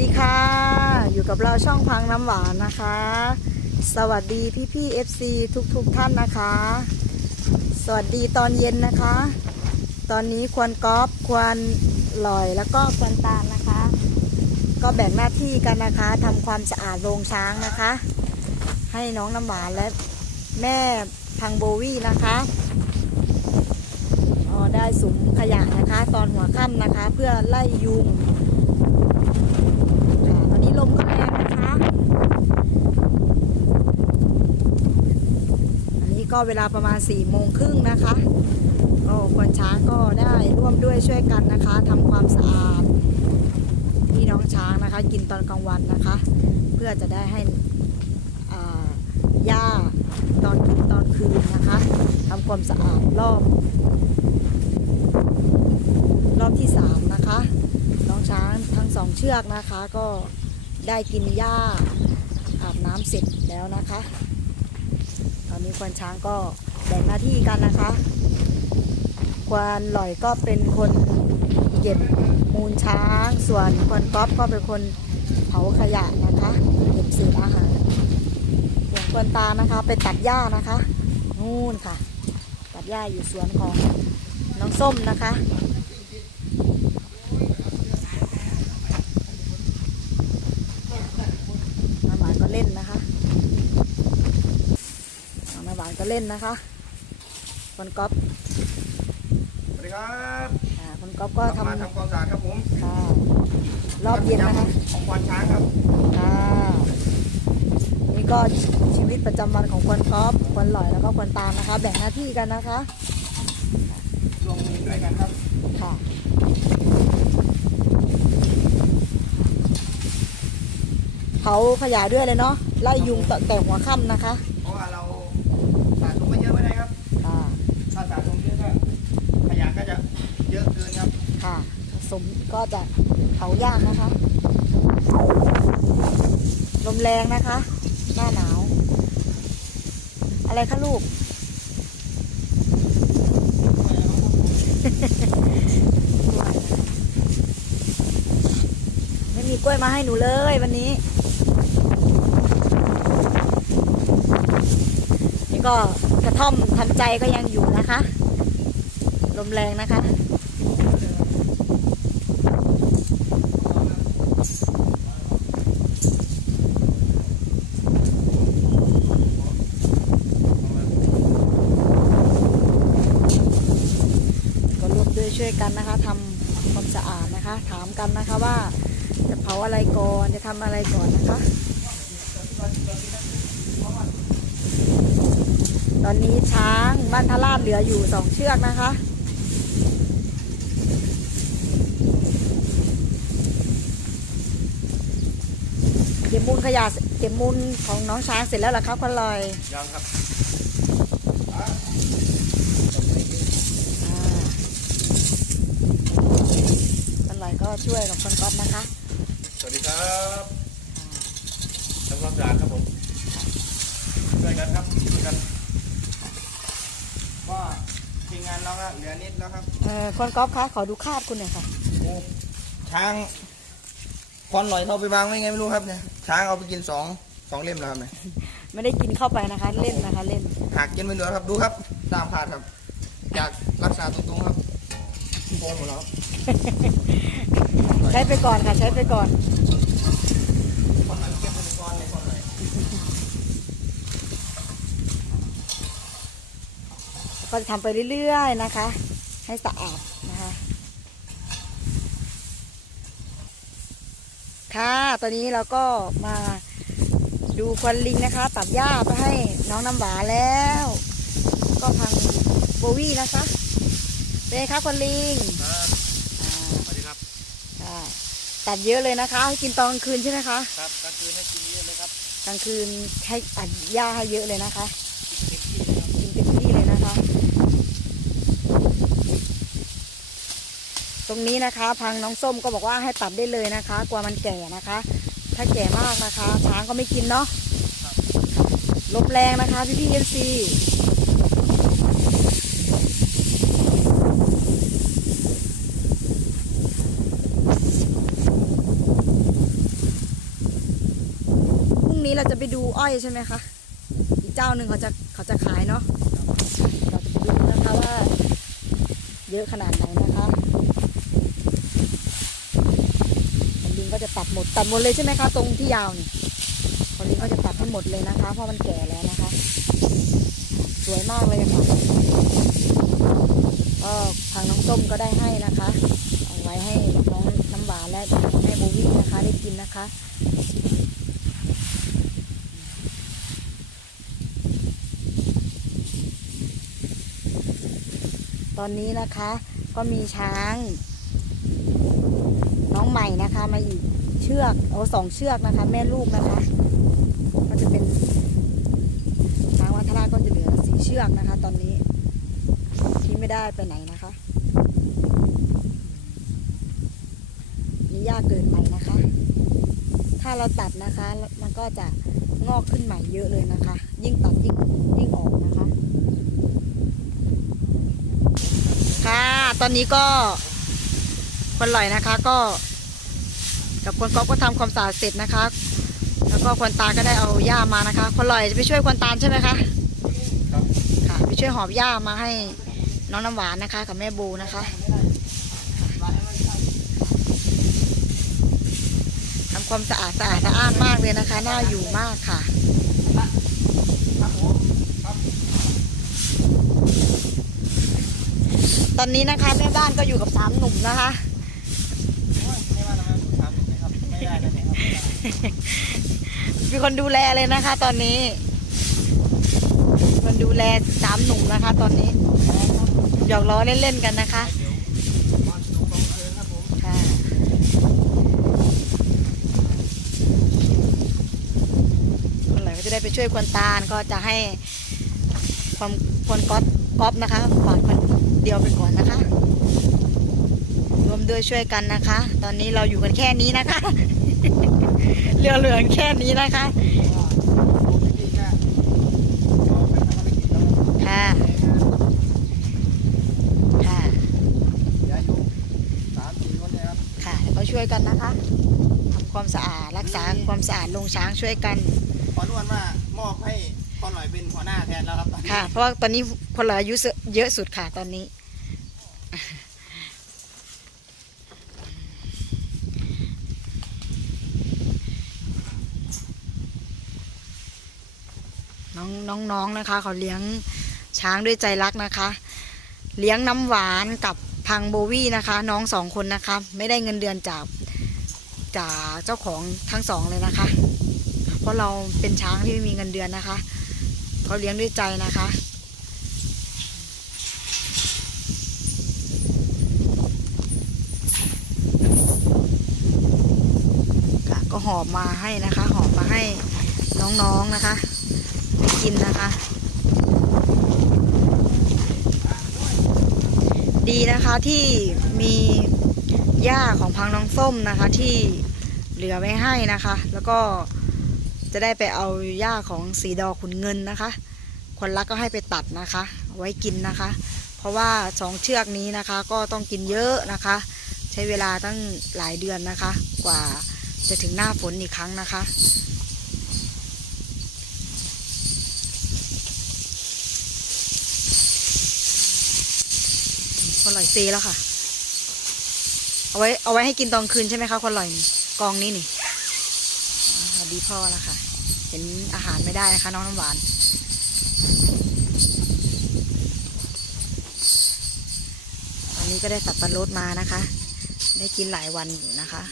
ดีค่ะ อยู่กับเราช่องพังน้ำหวานนะคะ สวัสดีพี่พี่ๆ FC ทุกทุกท่านนะคะ สวัสดีตอนเย็นนะคะ ตอนนี้ควรกอล์ฟควรลอยแล้วก็ควรตาลนะคะ ก็แบ่งหน้าที่กันนะคะทำความสะอาดโรงช้างนะคะ ให้น้องน้ำหวานและแม่พังโบวี่นะคะอ๋อได้สุมขยะนะคะ ตอนหัวค่ำนะคะ เพื่อไล่ยุง ค่ะตอนนี้ลมก็แรงนะคะ อันนี้ ก็เวลาประมาณ4ี่โมงครึ่งนะคะโอ้คนช้างก็ได้ร่วมด้วยช่วยกันนะคะทำความสะอาดพี่น้องช้างนะคะ กินตอนกลางวันนะคะ เพื่อจะได้ให้หญ้าตอนตอนคืนนะคะทำความสะอาดรอบ รอบที่สามนะคะน้องช้างทั้งสองเชือกนะคะ ก็ได้กินหญ้าอาบน้ำเสร็จแล้วนะคะ อนนี้ควานช้างก็แบ่งหน้าที่กันนะคะ ควานหลอยก็เป็นคนเก็บมูลช้าง ส่วนควานก๊อฟก็เป็นคนเผาขยะนะคะเก็บเศษอาหารส่วนควานตานะคะไปตัดหญ้านะคะนู่นค่ะ ตัดหญ้าอยู่สวนของน้องส้มนะคะ น้ำหวานก็เล่นนะคะน้องน้ำหวานก็ เล่นนะคะคนก๊อฟสวัสดีครับอ่าคนก๊อฟก็ทำมาทำความสะอาดครับผมค่ะรอบเย็นนะคะของควานช้างครับค่ะนี่ก็ชีวิตประจำวันของคนก๊อฟคนหลอยแล้วก็คนตามนะคะ แบ่งหน้าที่กันนะคะลงมือด้วยกันครับค่ะเผาขยะด้วยเลยเนาะไล่ยุงตั้งแต่หัวค่ำนะคะ เพราะว่าเราสะสมไม่เยอะไม่ได้ครับ ค่ะ ถ้าสะสมเยอะก็ขยะก็จะเยอะเกินครับ ค่ะผสมก็จะเผายากนะคะ ลมแรงนะคะ หน้าหนาว อะไรคะลูก ไม่มีกล้วยมาให้หนูเลยวันนี้ นี่ก็กระท่อมทันใจก็ยังอยู่ ลมแรงนะคะก็ร่วมด้วยช่วยกันนะคะทำความสะอาดนะคะ ถามกันนะคะว่า จะเผาอะไรก่อนจะทำอะไรก่อนนะคะ ตอนนี้ช้างบ้านทลาดเหลืออยู่สองเชือกนะคะ ก็บมูลขยะเก็บมูลของน้องช้างเสร็จแล้วเหรอครับคนลอยยังครับอ่าคนลอยก็ช่วยกับคนก๊อฟนะคะ สวัสดีครับทำความสะอาดครับผมช่วยกันครับช่วยกันว่าทีมงานเราก็เหลือนิดแล้วครับเออคนก๊อฟคะขอดูคาดคุณหน่อยค่ะโอ้ช้าง ควันลอยเขาไปวางไว้ไงไม่รู้ครับเนี่ยช้างเอาไปกินสองสองเล่มแล้วครับเนี่ยไม่ได้กินเข้าไปนะคะเล่นนะคะเล่นหักกินไปเหลือครับดูครับตามขาดครับอยากรักษาตรงๆครับโอนหมดแล้วครับใช้ไปก่อนค่ะใช้ไปก่อนคนไหนเก็บเป็นก้อนเลยคนไหนก็จะทำไปเรื่อยๆนะคะ ให้สะอาดนะ คะค่ะ ตอนนี้เราก็มาดูควันลิงนะคะ ตัดหญ้าไปให้น้องน้ำหวานแล้ว ก็พังโบวี่นะคะเป็นไงคะควันลิงครับอ่าสวัสดีครับค่ะตัดเยอะเลยนะคะให้กินตอนกลางคืนใช่ไหมคะ ครับกลางคืนให้กินเยอะเลยครับ กลางคืนให้อัดหญ้าให้เยอะเลยนะคะ กินเต็มที่เลยครับกินเต็มที่เลยนะคะ ตรงนี้นะคะพังน้องส้มก็บอกว่าให้ตัดได้เลยนะคะ กลัวมันแก่นะคะ ถ้าแก่มากนะคะ ช้างก็ไม่กินเนาะลมแรงนะคะพี่พี่เอ็นซีพรุ่งนี้เราจะไปดูอ้อยใช่ไหมคะอีกเจ้าหนึ่งเขาจะเขาจะขายเนาะเราจะไปดูนะคะว่า เยอะขนาดไหนนะคะคนลิง ก็จะตัดหมดตัดหมดเลยใช่ไหมคะตรงที่ยาวนี่คนลิงก็จะตัดให้หมดเลยนะคะ เพราะมันแก่แล้วนะคะ สวยมากเลยค่ะก็ทางน้องส้มก็ได้ให้นะคะเอาไว้ให้น้องน้ำหวานและให้โบวี่นะคะได้กินนะคะตอนนี้นะคะก็มีช้าง น้องใหม่นะคะ มาอีกเชือกโอ้สองเชือกนะคะ แม่ลูกนะคะ ก็จะเป็นช้างวัฒนาก็จะเหลือสี่เชือกนะคะ ตอนนี้ที่ไม่ได้ไปไหนนะคะนี่ยากเกินไปนะคะ ถ้าเราตัดนะคะ มันก็จะงอกขึ้นใหม่เยอะเลยนะคะ ยิ่งตัดยิ่งยิ่งออกนะคะ ค่ะ ตอนนี้ก็คนลอยนะคะก็ กับคนก๊อฟก็ทำความสะอาดเสร็จนะคะ แล้วก็คนตาก็ได้เอาหญ้ามานะคะ คนลอยจะไปช่วยคนตาลใช่ไหมคะครับค่ะไปช่วยหอบหญ้ามาให้น้องน้ำหวานนะคะ กับแม่บูนะคะทำความสะอาดสะอาดสะอ้านมากเลยนะคะ น่าอยู่มากค่ะตอนนี้นะคะแม่บ้านก็อยู่กับสามหนุ่มนะคะ ไม่ว่าเราถูกทำนะครับไมีคนดูแลเลยนะคะ ตอนนี้มีคนดูแลสามหนุ่มนะคะ ตอนนี้หยอกล้อเล่นๆกันนะคะค่ะไหนก็จะได้ไปช่วยควนตาลก็จะให้ความคนก๊อปก๊อปนะคะฝากคนเดียวไปก่อนนะคะ วมด้วยช่วยกันนะคะ ตอนนี้เราอยู่กันแค่นี้นะคะเรือเหลืองแค่นี้นะคะค่ะค่ะค่ะแล้วก็ช่วยกันนะคะทำความสะอาดรักษาความสะอาดลงช้างช่วยกันขอนวลว่ามอบให้พอหน่อยเป็นหัวหน้าแทนแล้วครับตอนนี้ค่ะ เพราะว่าตอนนี้คนเหลืออายุเยอะสุดค่ะตอนนี้ น้องน้องๆนะคะ เขาเลี้ยงช้างด้วยใจรักนะคะ เลี้ยงน้ำหวานกับพังโบวี่นะคะ น้องสองคนนะคะ ไม่ได้เงินเดือนจากจากเจ้าของทั้งสองเลยนะคะ เพราะเราเป็นช้างที่ไม่มีเงินเดือนนะคะเขาเลี้ยงด้วยใจนะคะก็หอบมาให้นะคะ หอบมาให้น้องๆนะคะ ได้กินนะคะ ดีนะคะที่มีหญ้าของพังน้องส้มนะคะที่เหลือไว้ให้นะคะ แล้วก็จะได้ไปเอาหญ้าของสีดอขุนเงินนะคะ คนรักก็ให้ไปตัดนะคะ ไว้กินนะคะ เพราะว่าสองเชือกนี้นะคะก็ต้องกินเยอะนะคะ ใช้เวลาตั้งหลายเดือนนะคะ กว่าจะถึงหน้าฝนอีกครั้งนะคะ คนลอยเซแล้วค่ะ เอาไว้เอาไว้ให้กินตอนคืนใช่ไหมคะคนลอยกองนี้นี่สวัสดีพ่อแล้วค่ะ เห็นอาหารไม่ได้นะคะ น้องน้ำหวานวันนี้ก็ได้สับปะรดมานะคะ ได้กินหลายวันอยู่นะคะ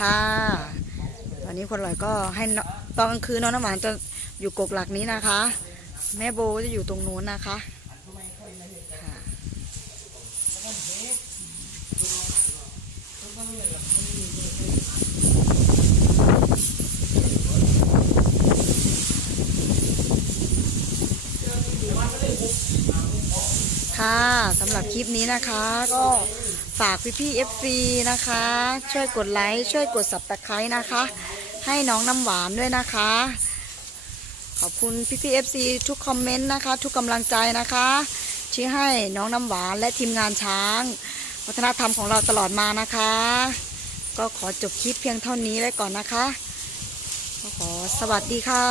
ค่ะตอนนี้คนลอยก็ให้ตอนกลางคืนน้องน้ำหวานจะ อยู่กกหลักนี้นะคะ แม่โบจะอยู่ตรงนู้นนะคะค่ะสำหรับคลิปนี้นะคะก็ฝากพี่พี่ๆ FC นะคะ ช่วยกดไลค์ช่วยกด subscribe นะคะ ให้น้องน้ำหวานด้วยนะคะ ขอบคุณพี่พี่เอฟซีทุกคอมเมนต์นะคะ ทุกกำลังใจนะคะ ที่ให้น้องน้ำหวานและทีมงานช้าง วัฒนธรรมของเราตลอดมานะคะ ก็ขอจบคลิปเพียงเท่านี้ไว้ก่อนนะคะขอสวัสดีค่ะ